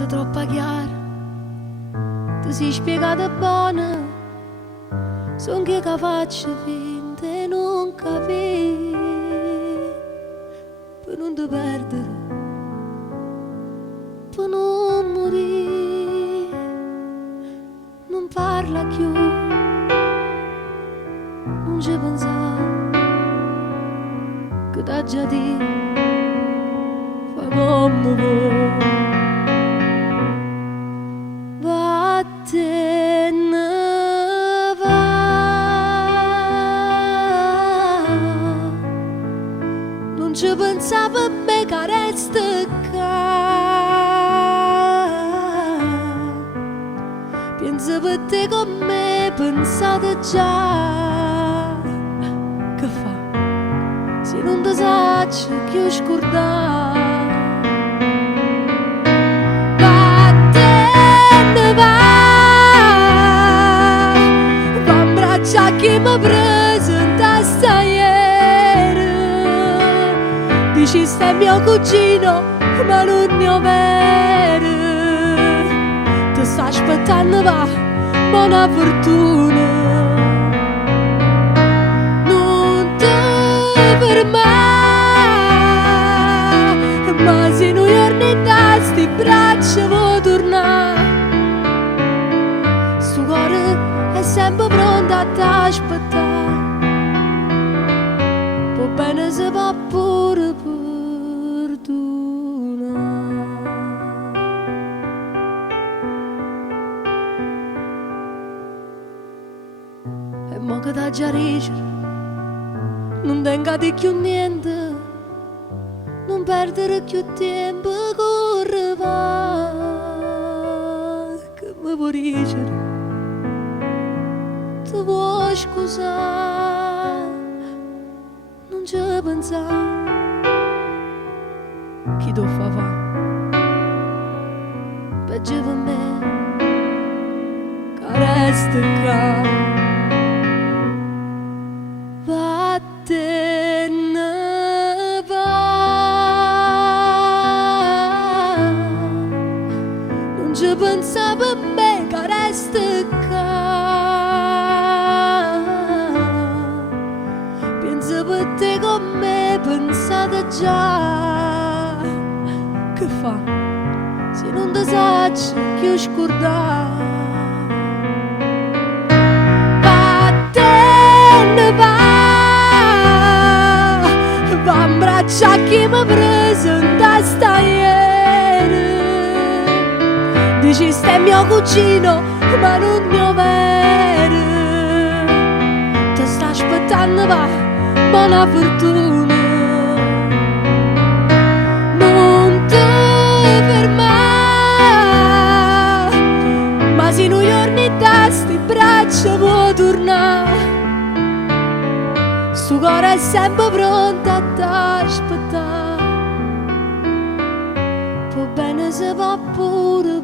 sento troppo chiara, ti sei spiegata buona, son che faccio finta e non capire, per non ti perdere, per non morire, non parla più, non ci pensare, che t'ha già detto, fa come vuoi. Vattene va, non ci pensavo a me che resta qua, penso per te con me, pensate già, che fa, se non ti saccio più scordare. Chi mi presenta stasera, dici stai mio cugino ma non ne ho vero, ti sta aspettando va buona fortuna, non ti fermare, ma se non giorni da sti braccia vuoi tornare, sto cuore è sempre pronta a t'aspettare, può bene se va pure perdonare. E mo che t'ha già ricere, non tenga di più niente, non perdere più tempo, corre va, che mi può ricere. Ti vuoi scusare, non ci pensare, chi ti fa fa, peggio per me, che resta qua, vattene va, non ci pensare per me, che resta qua. Per te con me pensate già, che fa, se non ti saccio più scordare. Vattene va, va in braccio a chi mi presenta stasera, dici stai mio cugino ma non ne ho vero, ti sta aspettando va buona fortuna, non ti fermare, ma se non giorni da sti braccia vuoi tornare, sto cuore è sempre pronto a t'aspettare, può bene se va pure